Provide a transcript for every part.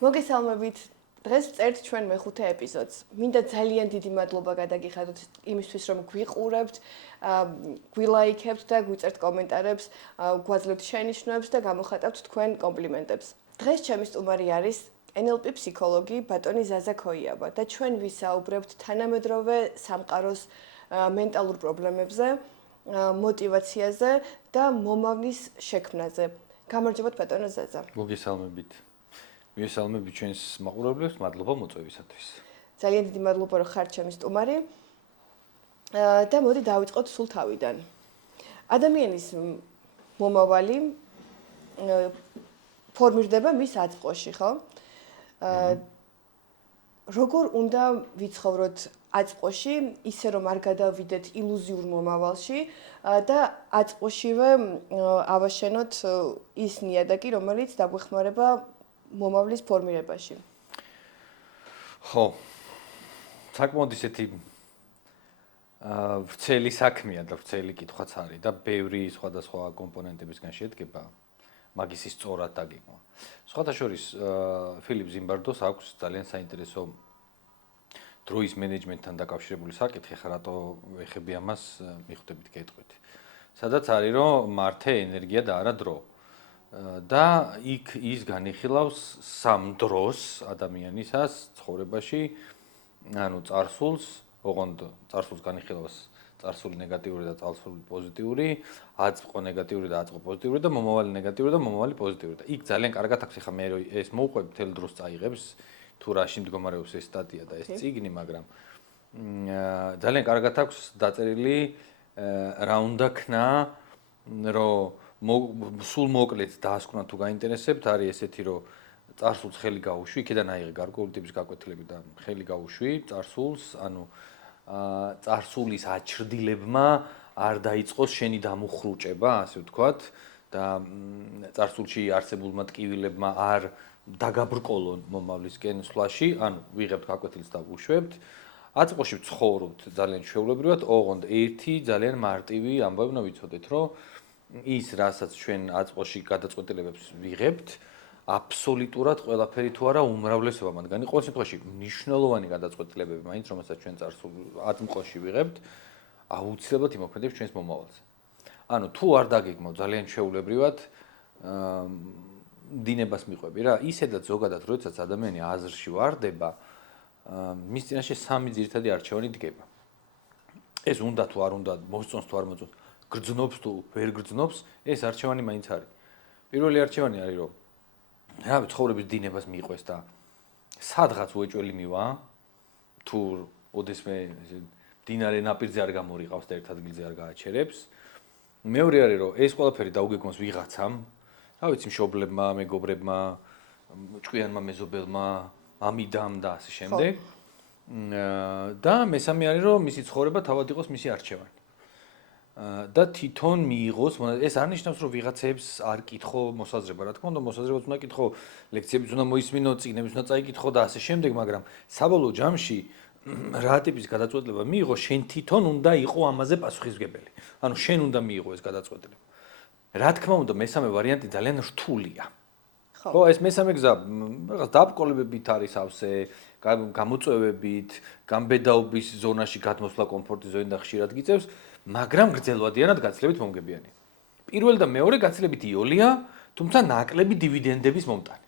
მოგესალმებით. დღეს წერთ ჩვენ მეხუთე ეპიზოდს. მინდა ძალიან დიდი მადლობა გადაგიხადოთ იმისთვის, რომ გვიყურებთ, გვილაიქებთ და გვიწერთ კომენტარებს, გვაძლევთ შენიშვნებს და გამოხატავთ თქვენ კომპლიმენტებს. დღეს ჩემი სტუმარი არის NLP ფსიქოლოგი ბატონი ზაზა ქოიაბა და ჩვენ ვისაუბრებთ თანამედროვე სამყაროს მენტალურ პრობლემებზე, мотивაციაზე და მომავლის შექმნაზე. გამარჯობათ ბატონო ზაზა. მოგესალმებით. მოგესალმებით ჩვენს მაყურებლებს, მადლობა მოწვევისათვის. ძალიან დიდი მადლობა რომ ხართ ჩემი სტუმარი. და მოდი დავიწყოთ სულ თავიდან. ადამიანის მომავალი ფორმირდება მის აწმყოში, ხო? როგორ უნდა ვიცხოვროთ აწმყოში, ისე რომ არ გადავიდეთ ილუზიურ მომავალში და აწმყოშივე ავაშენოთ ის ნიადაგი, რომელიც დაგვეხმარება მომავლის ფორმირებაში. ხო. საკმაოდ ისეთი ვრცელი საქმეა და ვრცელი კითხვაც არის და ბევრი სხვადასხვა კომპონენტებისგან შედგება. მაგის ის სწორად დაგეგმა. სხვათა შორის ფილიპ ზიმბარდოს აქვს ძალიან საინტერესო დროის მენეჯმენტთან დაკავშირებული საკითხი, ხა რატო ეხები ამას მიხვდებით გეტყვით. სადაც არის რომ მართე ენერგია და არა დრო. და იქ ის განიხილავს სამ დროს ადამიანისას ცხოვრებაში, ანუ წარსულს, ოღონდ წარსულს განიხილავს წარსული ნეგატიური და წარსული პოზიტიური, აწმყო ნეგატიური და აწმყო პოზიტიური და მომავალი ნეგატიური და მომავალი პოზიტიური. და იქ ძალიან კარგად აქვს, ხა მე ეს მოვყვები მთელ დროს წაიღებს თუ რაში მდგომარეობს ეს სტატია და ეს წიგნი, მაგრამ ძალიან კარგად აქვს დაწერილი რა უნდა ქნა, რომ სულ მოკლედ დაასკვნა თუ გაინტერესებთ, არის ესეთი, რომ წარსულს ხელი გაუშვი, იქიდან აიღე გარკვეული ტიპის გაკვეთილები და ხელი გაუშვი წარსულს, ანუ წარსულის აჩრდილებმა არ დაიწყოს შენი დამუხრუჭება, ასე ვთქვათ, და წარსულში არსებულმა ტკივილებმა არ დაგაბრკოლონ მომავლისკენ სვლაში, ანუ ვიღებთ გაკვეთილს და ვუშვებთ. აწმყოში ვცხოვრობთ ძალიან ჩვეულებრივად, ოღონდ ერთი ძალიან მარტივი ამბავი უნდა ვიცოდეთ, რომ ის, რასაც ჩვენ აწმყოში გადაწყვეტილებებს ვიღებთ, აბსოლუტურად ყველაფერი თუ არა უმრავლესობა მათგანი, ყოველ შემთხვევაში მნიშვნელოვანი გადაწყვეტილებები მაინც, რომელსაც ჩვენ წარსულ აწმყოში ვიღებთ, აუცილებლად იმოქმედებს ჩვენს მომავალზე. ანუ თუ არ დაგეგმავ ძალიან ჩვეულებრივად დინებას მიყვები რა, ისედაც ზოგადად როდესაც ადამიანი აზრში ვარდება, მის წინაშე სამი ძირითადი არჩევანი დგება. ეს უნდა თუ არ უნდა, მოსწონს თუ არ მოწონს, გრძნობს თუ ვერ გრძნობს, ეს არჩევანი მაინც არის. პირველი არჩევანი არის, რომ რავი, ცხოვრების დინებას მიყვეს და სადღაც უეჭველი მივა, თუ ოდესმე დინარე ნაპირზე არ გამორიყავს და ერთ ადგილზე არ გააჩერებს. მეორე არის, რომ ეს ყველაფერი დაუგეგმოს ვიღაცამ, რა ვიცი, მშობლებმა, მეგობრებმა, ჭკვიანმა მეზობელმა, ამიდამ და ასე შემდეგ. და მესამე არის, რომ მისი ცხოვრება თავად იყოს მისი არჩევანი. და თვითონ მიიღოს, ეს არ ნიშნავს, რომ ვიღაცებს არ კითხო მოსაზრება, რა თქმა უნდა, მოსაზრებაც უნდა კითხო, ლექციებიც უნდა მოისმინო, წიგნებიც უნდა წაიკითხო და ასე შემდეგ, მაგრამ საბოლოო ჯამში რა ტიპის გადაწყვეტილება მიიღო, შენ თვითონ უნდა იყო ამაზე პასუხისმგებელი. ანუ შენ უნდა მიიღო ეს გადაწყვეტილება. რა თქმა უნდა, მესამე ვარიანტი ძალიან რთულია. ხო, ეს მესამე გზა რაღაც დაბრკოლებებით არის ავსე, გამოწვევებით, გამბედაობის ზონაში გადმოსვლა კომფორტის ზონიდან ხშირად გიწევს, მაგრამ გრძელვადიანად გაცილებით მომგებიანია. პირველი და მეორე გაცილებით იოლია, თუმცა ნაკლები დივიდენდების მომტანი.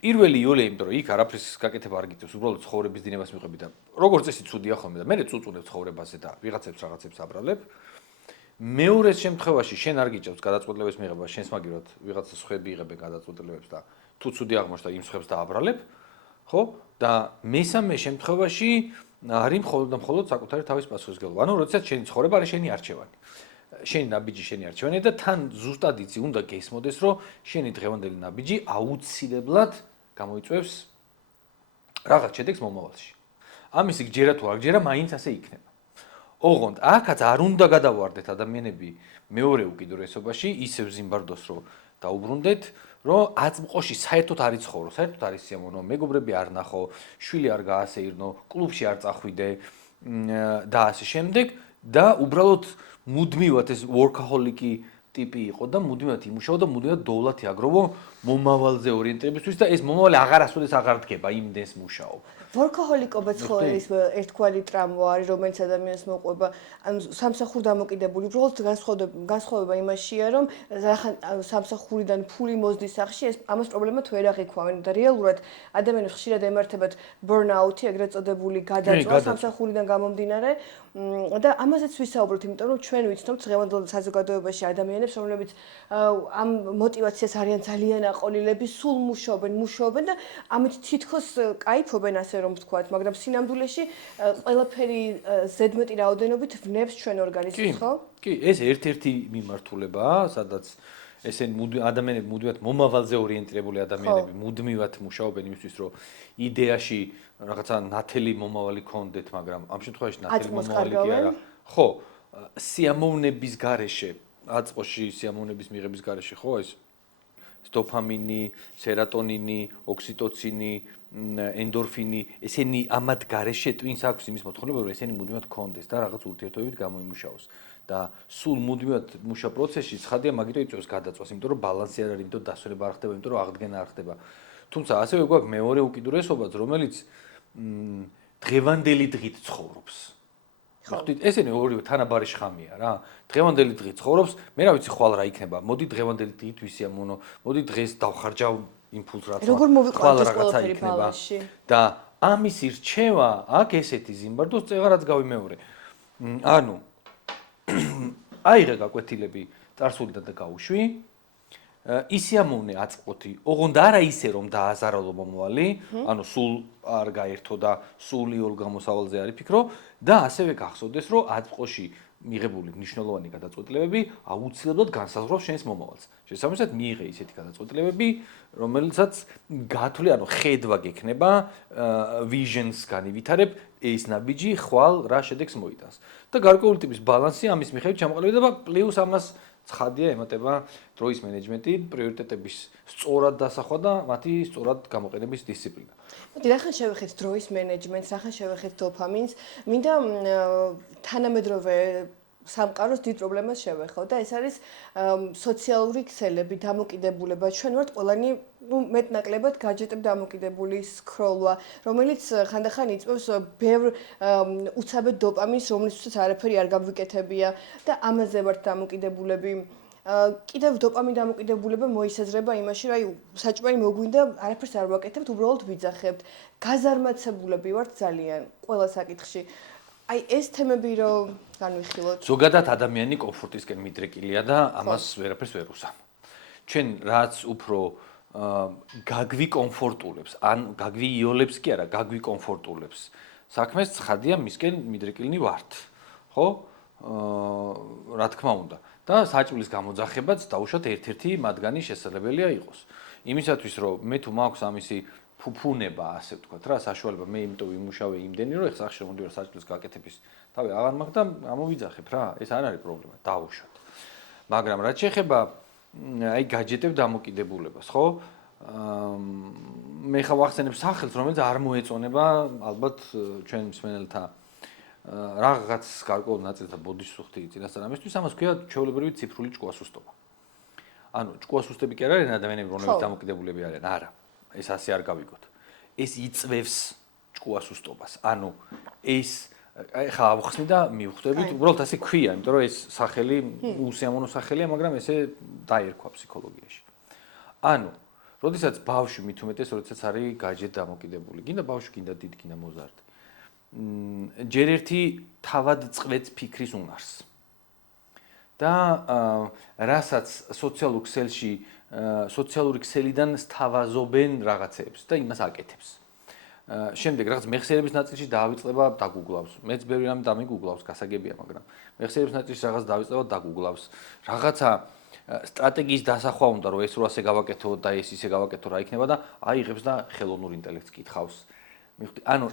პირველი იოლია, იმიტომ რომ იქ არაფრის გაკეთება არ გიწევს, უბრალოდ ცხოვრების დინებას მიყვები და როგორც წესი ცუდია ხოლმე და მე წუწუნებ ცხოვრებაზე და ვიღაცებს რაღაცებს აბრალებ. მეორეს შემთხვევაში შენ არ გიჭევს გადაწყვეტილებების მიღება, შენს მაგივრად ვიღაცა სხვები იღებენ გადაწყვეტილებებს და თუ ცუდი აღმოჩნდა იმ სხვებს დააბრალებ, ხო? და მესამე შემთხვევაში არის მხოლოდ და მხოლოდ საკუთარი თავის პასუხისმგებლობა. ანუ როდესაც შენი ცხოვრება არის შენი არჩევანი. შენი ნაბიჯი შენი არჩევანია და თან ზუსტად იცი უნდა გესმოდეს, რომ შენი დღევანდელი ნაბიჯი აუცილებლად გამოიწვევს რაღაც შედეგს მომავალში. ამისი გჯერა თუ არ გჯერა, მაინც ასე იქნება. ოღონდ აქაც არ უნდა გადავარდეთ ადამიანები მეორე უკიდურესობაში, ისევ ზიმბარდოს რო დაუბრუნდეთ, რომ აწმყოში საერთოდ არ იცხოვრო, საერთოდ არ ისიამოვნო, მეგობრები არ ნახო, შვილი არ გაასეირნო, კლუბში არ წახვიდე და ასე შემდეგ და უბრალოდ მუდმივად ეს workaholic ტიპი იყო და მუდმივად იმუშაო და მუდმივად დოვლათი აგროვო მომავალზე ორიენტირებისთვის და ეს მომავალი აღარასოდეს აღარ დგება იმდენს მუშაობ. ვორკოჰოლიკობაც ხო არის ერთგვარი ტრამვა არის, რომელიც ადამიანს მოყვება, ანუ სამსახურ დამოკიდებული, უბრალოდ განსხვავება იმაშია, რომ რახან სამსახურიდან ფული მოზდის სახში, ეს ამას პრობლემად ვერ აღიქვამენ და რეალურად ადამიანებს ხშირად ემართებათ burnout-ი, ეგრეთ წოდებული გადაწვა სამსახურიდან გამომდინარე და ამაზეც ვისაუბროთ, იმიტომ რომ ჩვენ ვიცნობთ დღევანდელ საზოგადოებაში ადამიანებს, რომლებიც ამ მოტივაციას არიან ძალიან აყოლილები, სულ მუშაობენ და ამით თითქოს კაიფობენ ასე რომ ვთქვათ, მაგრამ სინამდვილეში ყველაფერი ზედმეტი რაოდენობით ვნებს ჩვენ ორგანიზმს, ხო? კი, ეს ერთ-ერთი მიმართულებაა, სადაც ესენი ადამიანები მუდმივად მომავალზე ორიენტირებული ადამიანები მუდმივად მუშაობენ იმისთვის, რომ იდეაში რაღაცა ნათელი მომავალი ქონდეთ, მაგრამ ამ შემთხვევაში ნათელი მომავალი კი არა. ხო, სიამოვნების გარეშე, აწყოში სიამოვნების მიღების გარეშე, ხო, ეს დოფამინი, სერატონინი, ოქსიტოცინი, ენდორფინი, ესენი ამად გარეშე twins აქვს იმის მოთხოვნება, რომ ესენი მუდმივად ქონდეს და რაღაც ურთიერთობებით გამოიმუშაოს. და სულ მუდმივად მუშა პროცესში ცხადია მაგიტო იწვევს გადაწვას, იმიტომ რომ ბალანსი არ არის, იმიტომ რომ დასვენება არ ხდება, იმიტომ რომ აღდგენა არ ხდება. თუმცა ასევე გვაქვს მეორე უკიდურესობაც, რომელიც დღევანდელი დღით ცხოვრობს. ხოხდით, ესენი ორივე თანაბარი შხამია რა. დღევანდელი დღით ცხოვრობს, მე რა ვიცი ხვალ რა იქნება. მოდი დღევანდელი დღით ვისიამოვნო, მოდი დღეს დავხარჯავ იმპულს რაც როგორ მოვიყვანოთ ყველაფერი ბალანსში. და ამის ირჩევა აქ ესეთი ზიმბარდოს წეღარაც გავიმეორე. ანუ აიღე გაკვეთილები წარსულიდან და გაუშვი. ისიამოვნე აწყოთი, ოღონდ არა ისე რომ დააზარალო მომავალი, ანუ სულ არ გაერთო და სული ორ გამოსავალზე არ იფიქრო და ასევე გახსოვდეს რომ აწყოში მიღებული მნიშვნელოვანი გადაწყვეტილებები აუცილებლად განსაზღვრავს შენს მომავალს. შესაბამისად მიიღე ისეთი გადაწყვეტილებები, რომელიცაც გათვლი, ანუ ხედვა გექნება, visions განივითარებ, ეს ნაბიჯი ხვალ რა შედეგს მოიტანს. და გარკვეული ტიპის ბალანსი ამის მიხედვით ჩამოყალიბდება, პლუს ამას ცხადია ემატება დროის მენეჯმენტი, პრიორიტეტების სწორად დასახვა და მათი სწორად გამოყენების დისციპლინა. მოდი რახან შევეხეთ დროის მენეჯმენტს, რახან შევეხეთ დოფამინს, მინდა თანამედროვე სამყაროს დიდ პრობლემას შევეხო და ეს არის სოციალური ქსელები, დამოკიდებულება. ჩვენ ვართ ყველანი მეტნაკლებად გაჯეტებ დამოკიდებული სკროლვა, რომელიც ხანდახან იწვევს ბევრ უცაბად დოპამინს, რომლისთვისაც არაფერი არ გამვიკეთებია და ამაზე ვართ დამოკიდებულები. კიდევ დოპამინ დამოკიდებულება მოისაზრება იმაში, რომ აი საჭმელი მოგვინდა, არაფერს არ ვაკეთებთ, უბრალოდ ვიძახებთ. გაზარმაცებულები ვართ ძალიან ყველა საკითხში. აი ეს თემები რომ განვიხილოთ. ზოგადად ადამიანი კომფორტისკენ მიდრეკილია და ამას ვერაფერს ვერ უსამო. ჩვენ რაც უფრო გაგვიკომფორტულებს, ან გაგვიიოლებს კი არა, გაგვიკომფორტულებს. საქმეს ცხადია მისკენ მიდრეკილნი ვართ. ხო? რა თქმა უნდა. და საჭმლის გამოძახებაც დაუშვათ ერთ-ერთი მათგანი შესაძლებელია იყოს. იმისათვის რომ მე თუ მაქვს ამისი ფუფუნება, ასე ვთქვათ რა, საშუალება მე იმიტომ ვიმუშავე იმდენი, რომ ეხლა სახში მომდი რომ საჭმლის გაკეთების თავი აღარ მაქვს და ამოვიძახებ რა, ეს არ არის პრობლემა, დაუშვათ. მაგრამ რაც შეეხება აი გაჯეტებ დამოკიდებულებას, ხო? მე ხა ვახსენებ სახელს, რომელიც არ მოეწონება ალბათ ჩვენ მსმენელთა რაღაც გარკვეულ ნაწილთა ბოდიშსუხთი წინასწარ ამისთვის, ამას ქვია ჩვეულებრივი ციფრული ჭკუასუსტობა. ანუ ჭკუასუსტები კი არ არიან ადამიანები, რომლებიც დამოკიდებულები არიან, არა. ეს ასე არ გავიგოთ. ეს იწვევს ჭკუასუსტობას. ანუ ეს ხა ავხსნი და მივხვდებით, უბრალოდ ასე ქვია, იმიტომ რომ ეს სახელი უსიამოვნო სახელია, მაგრამ ესე დაერქვა ფსიქოლოგიაში. ანუ, როდესაც ბავშვი მით უმეტეს, როდესაც არის გაჯეთ დამოკიდებული, გინდა ბავშვი, გინდა დიდი, გინდა მოზარდი. ჯერ ერთი თავად წყვეტს ფიქრის უნარს. და რასაც სოციალურ ქსელში სოციალური ქსელიდან სთავაზობენ რაღაცეებს და იმას აკეთებს. შემდეგ რაღაც მეხსიერების ნაწილში დაავიწყება დაგუგლავს. მეც ბევრი რამ დამიგუგლავს, გასაგებია, მაგრამ მეხსიერების ნაწილში რაღაც დაავიწყება დაგუგლავს. რაღაცა სტრატეგიის დასახვა უნდა, რომ ეს რო ასე გავაკეთო და ეს ისე გავაკეთო რა იქნება და აიღებს და ხელოვნურ ინტელექტს კითხავს. ანუ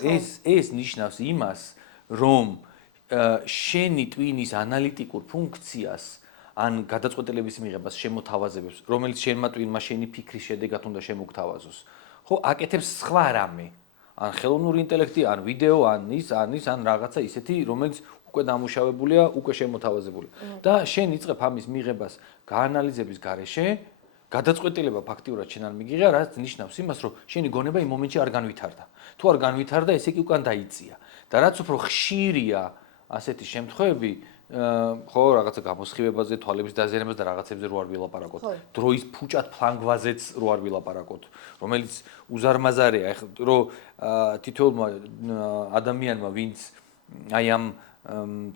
ეს ნიშნავს იმას, რომ შენი ტვინის ანალიტიკურ ფუნქციას ან გადაწყვეტილების მიღებას შემოთავაზებებს, რომელიც შენმა ტვინმა შენი ფიქრის შედეგად უნდა შემოგთავაზოს. ხო, აკეთებს სხვა რამე. ან ხელოვნური ინტელექტი, ან ვიდეო, ან რაღაცა ისეთი, რომელიც უკვე დამუშავებულია, უკვე შემოთავაზებულია. და შენ იწყებ ამის მიღებას გაანალიზების გარეშე, გადაწყვეტილება ფაქტიურად შენ არ მიგიღია, რაც ნიშნავს იმას, რომ შენი გონება იმ მომენტში არ განვითარდა. თუ არ განვითარდა, ესე კი უკან დაიწია. და რაც უფრო ხშირია ასეთი შემთხვევები, ხო, რაღაცა გამოსხივებაზე, თვალების დაზიანებას და რაღაცებზე რო არ ვილაპარაკოთ. დროის ფუჭად ფლანგვაზეც რო არ ვილაპარაკოთ, რომელიც უზარმაზარია, ეხლა რომ თითოეულმა ადამიანმა, ვინც აი ამ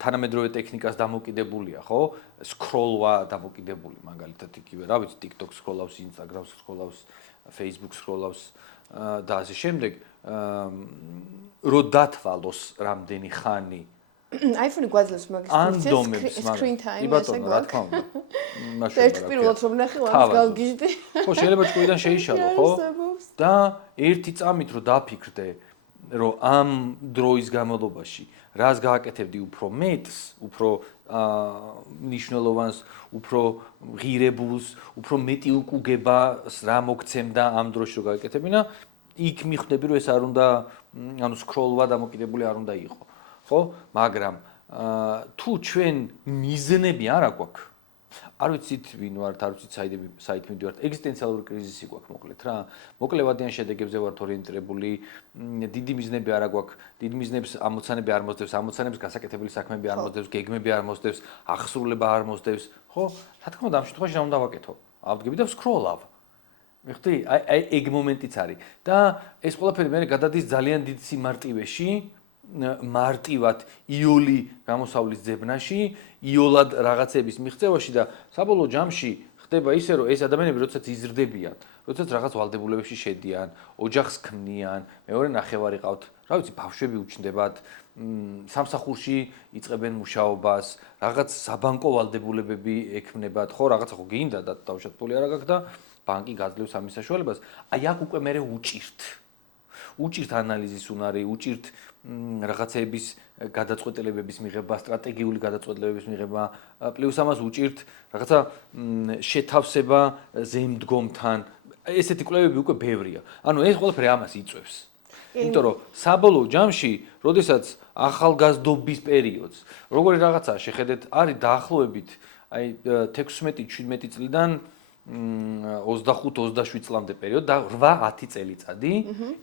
თანამედროვე ტექნიკას დამოკიდებულია, ხო? სკროლვა დამოკიდებული, მაგალითად იგივე, რა ვიცი, TikTok სკროლავს, Instagram სკროლავს, Facebook სკროლავს და ასე შემდეგ, რო დათვალოს რამდენი ხანი iPhone-ი გვაძლევს მაგის screen time ესე რა თქმა უნდა. ერთპირულად რომ ნახე, ლამს გავგიჟდი. ხო, შეიძლება ჭკვიდან შეიშალო, ხო? და ერთი წამით რო დაფიქრდე, რომ ამ დროის განმავლობაში რას გააკეთებდი უფრო მეტს, უფრო მნიშვნელოვანს, უფრო ღირებულს, უფრო მეტი უკუგებას რა მოგცემდა ამ დროში რო გააკეთებინა, იქ მიხვდები რომ ეს არ უნდა, ანუ სკროლვა დამოკიდებული არ უნდა იყო. ხო? მაგრამ თუ ჩვენ მიზნები არ აგვაქვს, არ ვიცით ვინ ვართ, არ ვიცით საით მივდივართ, ეგზისტენციალური კრიზისი გვაქვს მოკლედ რა. მოკლევადიან შედეგებზე ვართ ორიენტირებული, დიდი მიზნები არ აგვაქვს, დიდ მიზნებს ამოცანები არ მოსდევს, ამოცანებს გასაკეთებელი საქმეები არ მოსდევს, გეგმები არ მოსდევს, აღსრულება არ მოსდევს, ხო? რა თქმა უნდა, ამ შემთხვევაში რა უნდა ვაკეთო? ავდგები და ვსკროლავ. მიხდი? აი ეგ მომენტიც არის. და ეს ყველაფერი მე გადადის ძალიან დიდ სიმარტივეში. მარტივად იოლი გამოსავლის ძებნაში, იოლად რაღაცების მიღწევაში და საბოლოო ჯამში ხდება ისე, რომ ეს ადამიანები როდესაც იზრდებიან, როდესაც რაღაც ვალდებულებებში შედიან, ოჯახს ქმნიან, მეორე ნახევარი ყავთ, რა ვიცი, ბავშვები უჩნდებათ, სამსახურში იწყებენ მუშაობას, რაღაც საბანკო ვალდებულებები ექმნებათ, ხო, რაღაცა ხო გინდა და დავუშვათ ფული არ გაქვს და ბანკი გაძლევს ამის საშუალებას. აი აქ უკვე მე უჭირთ ანალიზის უნარი, უჭირთ რაღაცეების გადაწყვეტილებების მიღება, სტრატეგიული გადაწყვეტილებების მიღება, პლუს ამას უჭირთ რაღაცა შეთავსება ზემდგომთან. ესეთი კვლევები უკვე ბევრია. ანუ ეს ყველაფერი ამას იწვევს. იმიტომ რომ საბოლოო ჯამში, როდესაც ახალგაზრდობის პერიოდს, როგორი რაღაცაა შეხედეთ, არის დაახლოებით აი 16-17 წლიდან 25-27 წლამდე პერიოდი და 8-10 წელიწადი,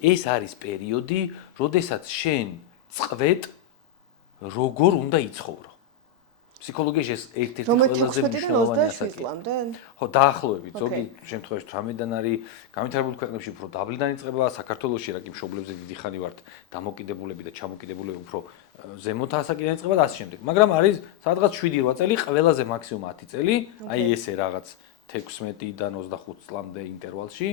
ეს არის პერიოდი, როდესაც შენ წყვეტ როგორ უნდა იცხოვრო. ფსიქოლოგიაში ეს ერთ-ერთი ყველაზე მნიშვნელოვანი ასაკია. ხო, დაახლოებით, ზოგი შემთხვევაში 18-დან არის, განვითარებულ ქვეყნებში უფრო დაბლიდან იწყება, საქართველოში რა კი მშობლებზე დიდი ხანი ვართ დამოკიდებულები და ჩამოკიდებულები უფრო ზემოთ ასაკიდან იწყება და ასე შემდეგ. მაგრამ არის სადღაც 7-8 წელი, ყველაზე მაქსიმუმ 10 წელი, აი ესე რაღაც 16-დან 25 წლამდე ინტერვალში,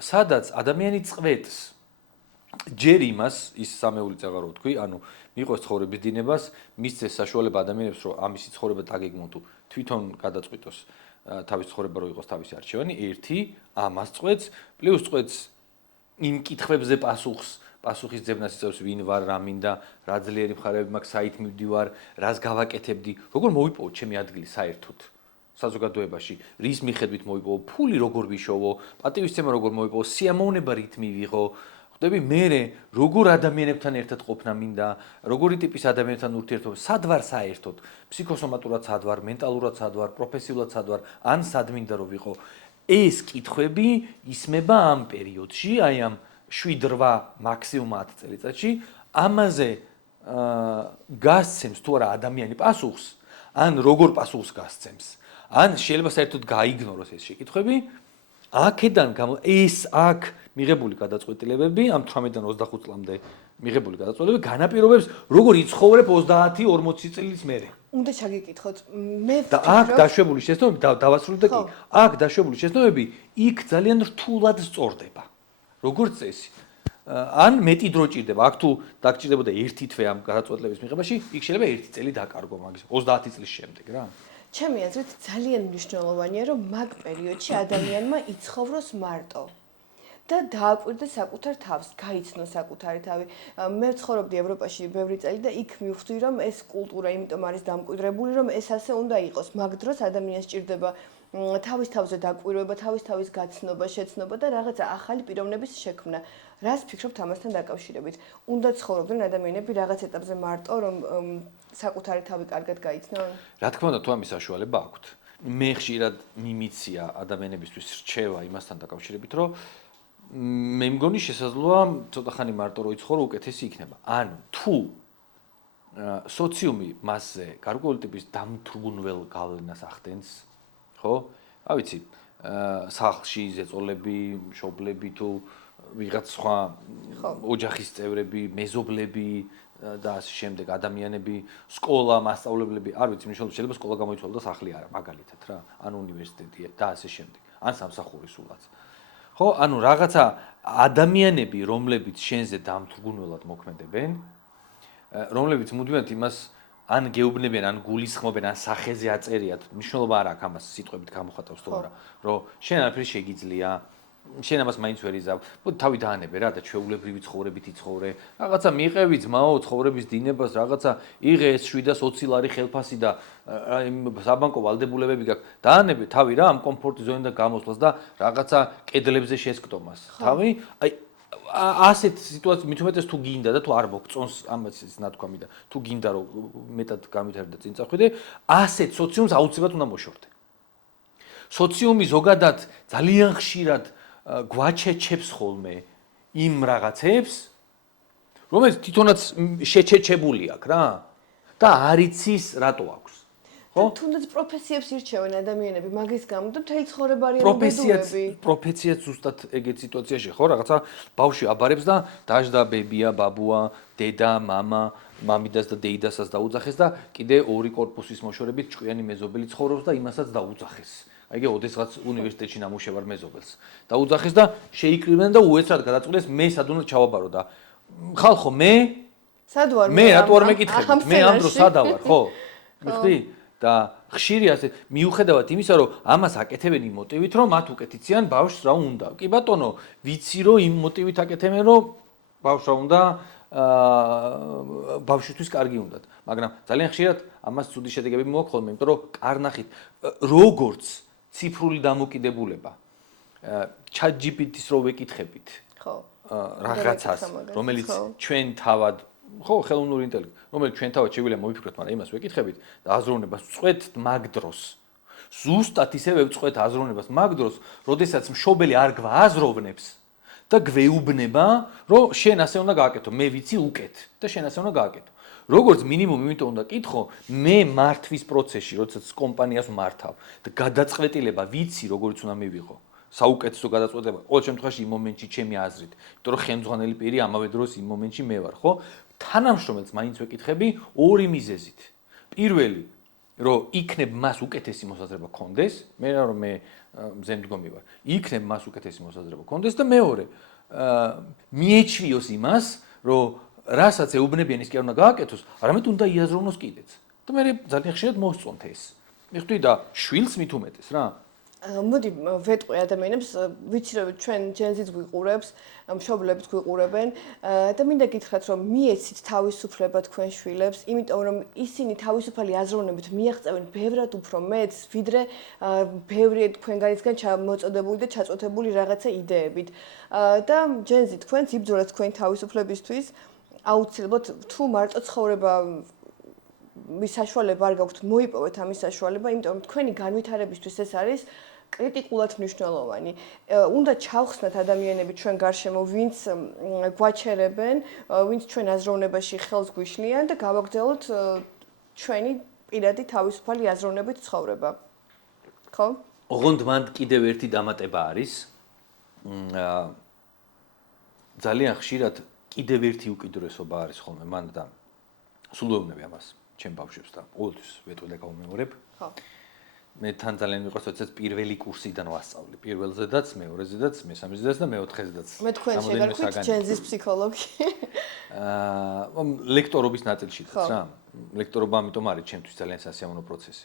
სადაც ადამიანი წყვეტს ჯერ იმას, ის სამეული წაღარო თქვი, ანუ მიყვეს ცხოვრების დინებას, მისცეს საშუალება ადამიანებს, რომ ამისი ცხოვრება დაგეგმონ თუ თვითონ გადაწყვიტოს თავის ცხოვრება რო იყოს თავისი არჩევანი, ერთი ამას წყვეტს, პლუს წყვეტს იმ კითხვებზე პასუხის ძებნას იწევს, ვინ ვარ, რა მინდა, რა ძლიერი მხარეები მაქვს, საით მივდივარ, რას გავაკეთებდი, როგორ მოვიპოვო ჩემი ადგილი საერთოდ საზოგადოებაში, რის მიხედვით მოვიპოვო, ფული როგორ ვიშოვო, პატივისცემა როგორ მოვიპოვო, სიამოვნება რით მივიღო, ხვდები მე როგორ ადამიანებთან ერთად ყოფნა მინდა, როგორი ტიპის ადამიანებთან ურთიერთობა, სად ვარ საერთოდ, ფსიქოსომატურად სად ვარ, მენტალურად სად ვარ, პროფესიულად სად ვარ, ან სად მინდა რომ ვიყო. ეს კითხვები ისმება ამ პერიოდში, აი ამ 7-8 მაქსიმუმ 10 წელიწადში, ამაზე გასცემს თუ არა ადამიანი პასუხს, ან როგორ პასუხს გასცემს. ან შეიძლება საერთოდ გაიგნოროს ეს შეკითხვები, აქედან ეს აქ მიღებული გადაწყვეტილებები, ამ 18-დან 25 წლამდე მიღებული გადაწყვეტილებები განაპირობებს, როგორ იცხოვრებ 30-40 წლის მერე. უნდა ჩაგიკითხოთ, მე და აქ დაშვებული შეცდომები დავასრულებ და კი, აქ დაშვებული შეცდომები იქ ძალიან რთულად სწორდება. როგორც წესი. ან მეტი დრო ჭირდება, აქ თუ დაგჭირდებოდა 1 თვე ამ გადაწყვეტილების მიღებაში, იქ შეიძლება 1 წელი დაკარგო მაგის 30 წლის შემდეგ რა. ჩემი აზრით ძალიან მნიშვნელოვანია, რომ მაგ პერიოდში ადამიანმა იცხოვროს მარტო და დააკვირდეს საკუთარ თავს, გაიცნოს საკუთარი თავი. მე ვცხოვრობდი ევროპაში ბევრი წელი და იქ მივხვდი, რომ ეს კულტურა იმიტომ არის დამკვიდრებული, რომ ეს ასე უნდა იყოს. მაგ დროს ადამიანს ჭირდება თავის თავზე დაკვირვება, თავის გაცნობა, შეცნობა და რაღაცა ახალი პიროვნების შექმნა. რას ფიქრობთ ამასთან დაკავშირებით? უნდა ცხოვრობდნენ ადამიანები რაღაც ეტაპზე მარტო, რომ საკუთარი თავი კარგად გაიცნონ? რა თქმა უნდა, თუ ამის საშუალება აქვთ. მე ხშირად მიმიცია ადამიანებისთვის რჩევა იმასთან დაკავშირებით, რომ მე მგონი შესაძლოა ცოტა ხანი მარტო რო იცხოვრო უკეთესი იქნება. ანუ თუ სოციუმი მასზე გარკვეული ტიპის დამთრგუნველ გავლენას ახდენს, ხო? რა ვიცი, სახლში ზეწოლები, მშობლები თუ ვიღაც სხვა ოჯახის წევრები, მეზობლები და ასე შემდეგ ადამიანები, სკოლა, მასწავლებლები, არ ვიცი, მნიშვნელობა შეიძლება სკოლა გამოიცვალოს და სახლი არა, მაგალითად რა, ან უნივერსიტეტი და ასე შემდეგ, ან სამსახური სულაც. ხო, ანუ რაღაცა ადამიანები, რომლებიც შენზე დამთრგუნველად მოქმედებენ, რომლებიც მუდმივად იმას ან გეუბნებიან, ან გულისხმობენ, ან სახეზე აწერიათ, მნიშვნელობა არ აქვს ამას სიტყვებით გამოხატავს თუ არა, რომ შენ არაფერი შეგიძლია, შენ ამას მაინც ვერ იზამ. მოდი თავი დაანებე რა და ჩვეულებრივი ცხოვრებით იცხოვრე. რაღაცა მიიღევი ძმაო ცხოვრების დინებას, რაღაცა იღე ეს 720 ლარი ხელფასი და საბანკო ვალდებულებები გაქვს. დაანებე თავი რა ამ კომფორტ ზონიდან გამოსვლას და რაღაცა კედლებზე შესკდომას. თავი აი ასეთ სიტუაციას მithumetes თუ გინდა და თუ არ მოგწონს ამას ის ნათქვამი და თუ გინდა რომ მეტად გამitherde და წინ წახვიდე, ასეთ სოციუმს აუცილებლად უნდა მოშორდე. სოციუმი ზოგადად ძალიან ხშირად გვაჩეჩებს ხოლმე იმ რაღაცებს, რომელიც თვითონაც შეჩეჩებული აქვს რა და არ იცის რატო აქვს. ხო? თუნდაც პროფესიებს ირჩევენ ადამიანები მაგის გამო და მთელი ცხოვრება არიან უბედურები. პროფესიაც ზუსტად ეგეთ სიტუაციაში ხო რაღაცა ბავშვი აბარებს და დაждდა ბებია, ბაბუა, დედა, მამა, მამიდას და დეიდასაც დაუძახეს და კიდე ორი корпуსის მოშორებით ჭკვიანი მეზობელი ცხოვრობს და იმასაც დაუძახეს. აიგე, ოდესღაც უნივერსიტეტში ნამუშევარ მეზობელს. დაუძახეს და შეიკრიბნენ და უეცრად გადაწყვეტეს მე სად უნდა ჩავაბარო და ხალხო მე სად ვარ მე რატო არ მეკითხებით? მე ამ დროს სადა ვარ, ხო? მიხდი? და ხშირი ასე მიუხედავად იმისა, რომ ამას აკეთებენ იმ მოტივით, რომ მათ უკეთიციან ბავშვს რა უნდა. კი ბატონო, ვიცი რომ იმ მოტივით აკეთებენ, რომ ბავშვს რა უნდა, ბავშვისთვის კარგი უნდათ. მაგრამ ძალიან ხშირად ამას ცუდი შედეგები მოაქვს ხოლმე, იმიტომ რომ კარნახით, როგორც ციფრული დამოკიდებულება ChatGPT-ს რო ვეკითხებით, ხო. რაღაცას, რომელიც ჩვენ თავად ხო, ხელოვნური ინტელექტი, რომელიც ჩვენ თავად შეგვიძლია მოვიფიქროთ, მაგრამ იმას ვეკითხებით და აზროვნებას ვწყვეთ მაგ დროს. ზუსტად ისევე ვწყვეთ აზროვნებას მაგ დროს, როდესაც მშობელი არ გვააზროვნებს და გვეუბნება, რომ შენ ასე უნდა გააკეთო, მე ვიცი უკეთ და შენ ასე უნდა გააკეთო. როგორც მინიმუმ იმიტომ უნდა კითხო, მე მართვის პროცესში, როდესაც კომპანიას მართავ და გადაწყვეტილება ვიცი, როგორიც უნდა მივიღო. საუკეთესო გადაწყვეტილება ყოველ შემთხვევაში იმ მომენტში ჩემი აზრით, იმიტომ რომ ხელმძღვანელი პირი ამავე დროს იმ მომენტში მე ვარ, ხო? თანამშრომელს მაინც ვეკითხები ორი მიზეზით. პირველი, რომ იქნებ მას უკეთესი მოსაზრება გქონდეს, მე რომ მე მზემდგომი ვარ. იქნებ მას უკეთესი მოსაზრება გქონდეს და მეორე, მიეჩვიოს იმას, რომ რასაც ეუბნებიან ის კი არ უნდა გააკეთოს, არამედ უნდა იაზროვნოს კიდეც. და მე ძალიან ხშირად მოსწონთ ეს. მიხვდი და შვილს მით უმეტეს რა. მოდი ვეტყვი ადამიანებს, ვიცი რომ ჩვენ ჯენზიც გვიყურებს, მშობლებიც გვიყურებენ და მინდა გითხრათ რომ მიეცით თავისუფლება თქვენ შვილებს, იმიტომ რომ ისინი თავისუფალი აზროვნებით მიაღწევენ ბევრად უფრო მეტს, ვიდრე ბევრი თქვენგანისგან მოწოდებული და ჩაწოთებული რაღაცა იდეებით. და ჯენზი თქვენც იბრძოლეთ თქვენი თავისუფლებისთვის, აუცილებლად თუ მარტო ცხოვრება მის საშუალება არ გაქვთ, მოიპოვეთ ამის საშუალება, იმიტომ რომ თქვენი განვითარებისთვის ეს არის კრიტიკულად მნიშვნელოვანი. უნდა ჩავხსნათ ადამიანები ჩვენ გარშემო, ვინც გვაჩერებენ, ვინც ჩვენ აზროვნებაში ხელს გვიშლიან და გავაგრძელოთ ჩვენი პირადი თავისუფალი აზროვნებით ცხოვრება. ხო? ოღონდ მან კიდევ ერთი დამატება არის. ძალიან ხშირად კიდევ ერთი უკიდურესობა არის ხოლმე მან და სულ ვეუბნები ამას ჩემ ბავშვებს და ყოველთვის ვეტყვი და გავუმეორებ. ხო. მე თან ძალიან მიყვარს, როდესაც პირველი კურსიდან ვასწავლი. პირველზედაც, მეორეზედაც, მესამეზედაც და მეოთხეზედაც. მე თქვენ შეგარქვით ჯენზის ფსიქოლოგი. ლექტორობის ნაწილშიც რა. ლექტორობა ამიტომ არის ჩემთვის ძალიან სასიამოვნო პროცესი.